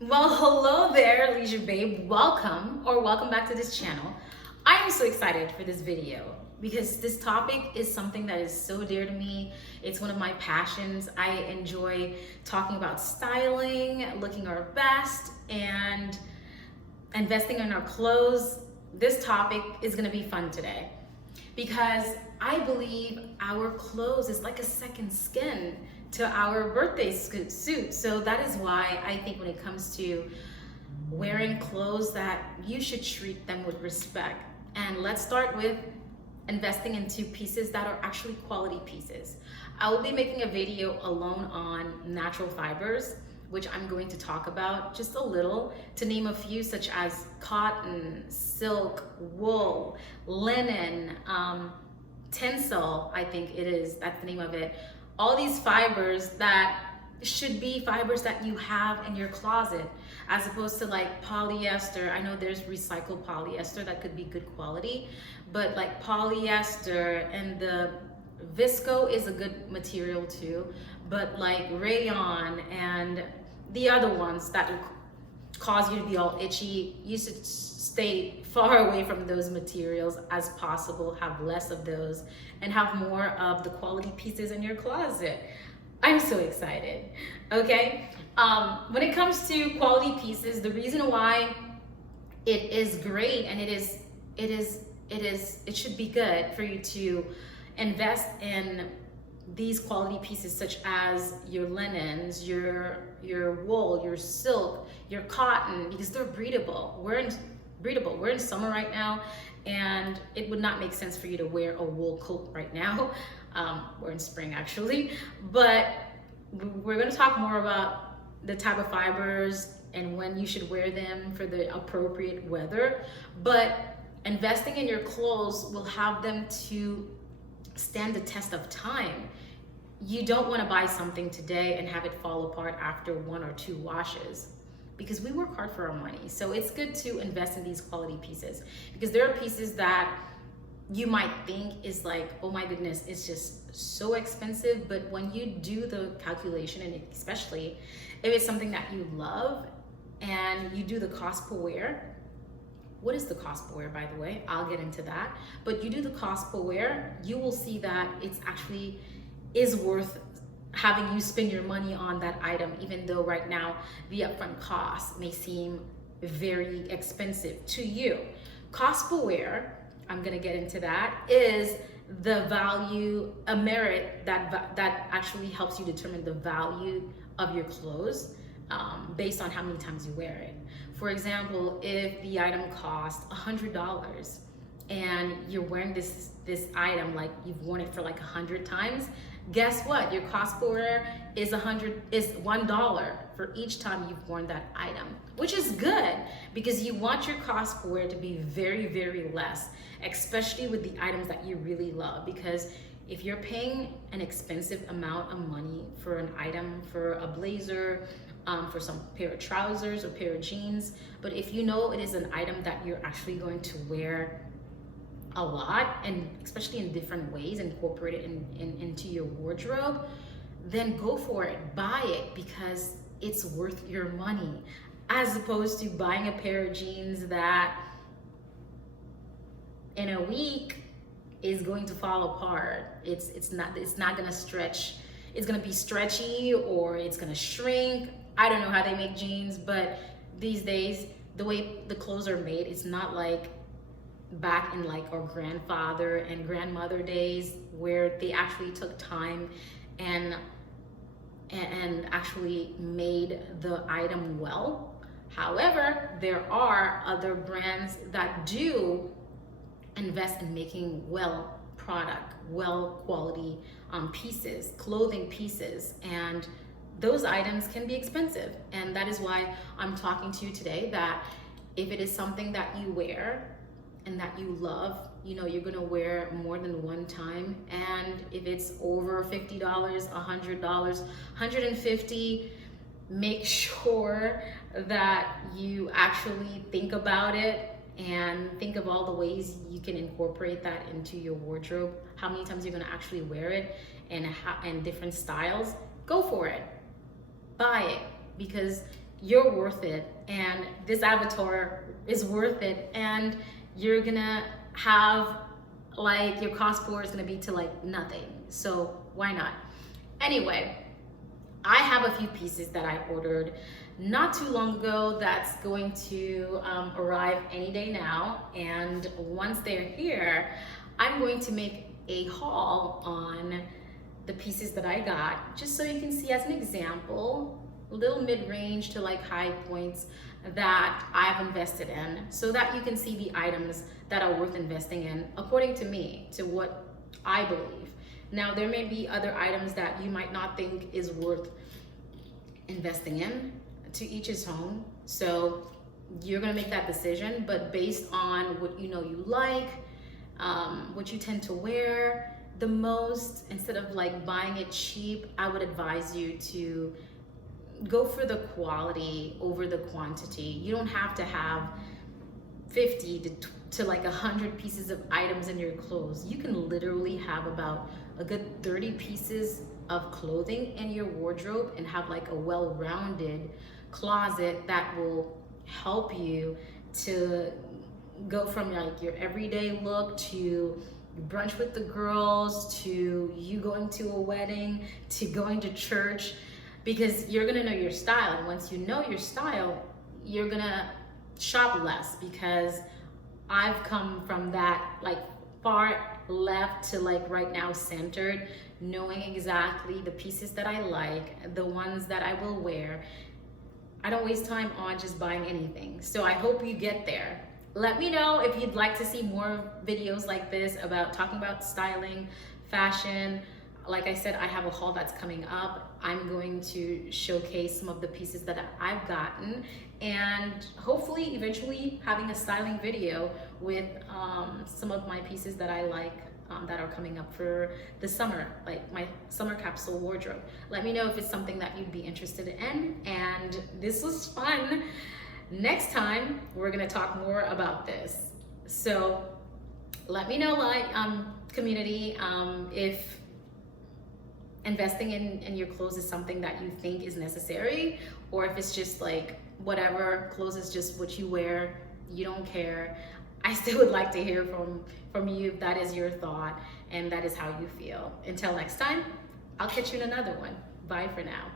Well, hello there, Leisure Babe. Welcome back to this channel. I am so excited for this video because this topic is something that is so dear to me. It's one of my passions. I enjoy talking about styling, looking our best, and investing in our clothes. This topic is going to be fun today because I believe our clothes is like a second skin to our birthday suit. So that is why I think when it comes to wearing clothes that you should treat them with respect. And let's start with investing into pieces that are actually quality pieces. I will be making a video alone on natural fibers, which I'm going to talk about just a little, to name a few, such as cotton, silk, wool, linen, tinsel, I think that's the name of it. All these fibers that should be fibers that you have in your closet, as opposed to like polyester. I know there's recycled polyester that could be good quality, but like polyester and the visco is a good material too, but like rayon and the other ones that will cause you to be all itchy, you should stay far away from those materials as possible, have less of those, and have more of the quality pieces in your closet. I'm so excited. Okay, when it comes to quality pieces, the reason why it is great and it should be good for you to invest in these quality pieces, such as your linens, your wool, your silk, your cotton, because they're breathable. We're in summer right now, and it would not make sense for you to wear a wool coat right now. We're in spring actually, but we're going to talk more about the type of fibers and when you should wear them for the appropriate weather. But investing in your clothes will have them to stand the test of time. You don't want to buy something today and have it fall apart after 1 or 2 washes, because we work hard for our money. So it's good to invest in these quality pieces, because there are pieces that you might think is like, oh my goodness, it's just so expensive. But when you do the calculation, and especially if it's something that you love and you do the cost per wear. What is the cost per wear, by the way? I'll get into that. But you do the cost per wear, you will see that it's actually is worth having you spend your money on that item, even though right now the upfront cost may seem very expensive to you. Cost per wear, I'm gonna get into that, is the value, a merit that actually helps you determine the value of your clothes based on how many times you wear it. For example, if the item costs $100 and you're wearing this item, like you've worn it for like 100 times, guess what? Your cost per wear is $1 for each time you've worn that item, which is good because you want your cost per wear to be very, very less, especially with the items that you really love. Because if you're paying an expensive amount of money for an item, for a blazer, for some pair of trousers or pair of jeans, but if you know it is an item that you're actually going to wear a lot, and especially in different ways, incorporate it into your wardrobe, then go for it, buy it, because it's worth your money, as opposed to buying a pair of jeans that in a week is going to fall apart. It's not gonna stretch. It's gonna be stretchy, or it's gonna shrink. I don't know how they make jeans, but these days the way the clothes are made, it's not like back in like our grandfather and grandmother days, where they actually took time and actually made the item well. However, there are other brands that do invest in making well quality pieces, clothing pieces, and those items can be expensive. And that is why I'm talking to you today, that if it is something that you wear and that you love, you know, you're gonna wear more than one time. And if it's over $50, $100, $150, make sure that you actually think about it and think of all the ways you can incorporate that into your wardrobe, how many times you're gonna actually wear it, and different styles. Go for it, buy it, because you're worth it, and this avatar is worth it, and you're gonna have like your cost for is gonna be to like nothing. So why not? Anyway, I have a few pieces that I ordered not too long ago that's going to arrive any day now, and once they're here, I'm going to make a haul on the pieces that I got, just so you can see as an example, little mid-range to like high points that I've invested in, so that you can see the items that are worth investing in according to me, to what I believe. Now, there may be other items that you might not think is worth investing in. To each his own. So you're gonna make that decision, but based on what you know you like, what you tend to wear the most, instead of like buying it cheap, I would advise you to go for the quality over the quantity. You don't have to have 50 to like 100 pieces of items in your clothes. You can literally have about a good 30 pieces of clothing in your wardrobe and have like a well-rounded closet that will help you to go from like your everyday look to brunch with the girls, to you going to a wedding, to going to church, because you're gonna know your style. And once you know your style, you're gonna shop less, because I've come from that like far left to like right now centered, knowing exactly the pieces that I like, the ones that I will wear. I don't waste time on just buying anything. So I hope you get there. Let me know if you'd like to see more videos like this about talking about styling, fashion. Like I said, I have a haul that's coming up. I'm going to showcase some of the pieces that I've gotten, and hopefully eventually having a styling video with some of my pieces that I like that are coming up for the summer, like my summer capsule wardrobe. Let me know if it's something that you'd be interested in, and this was fun. Next time, we're gonna talk more about this. So let me know, like, community, if investing in your clothes is something that you think is necessary, or if it's just like, whatever, clothes is just what you wear, you don't care. I still would like to hear from you if that is your thought and that is how you feel. Until next time, I'll catch you in another one. Bye for now.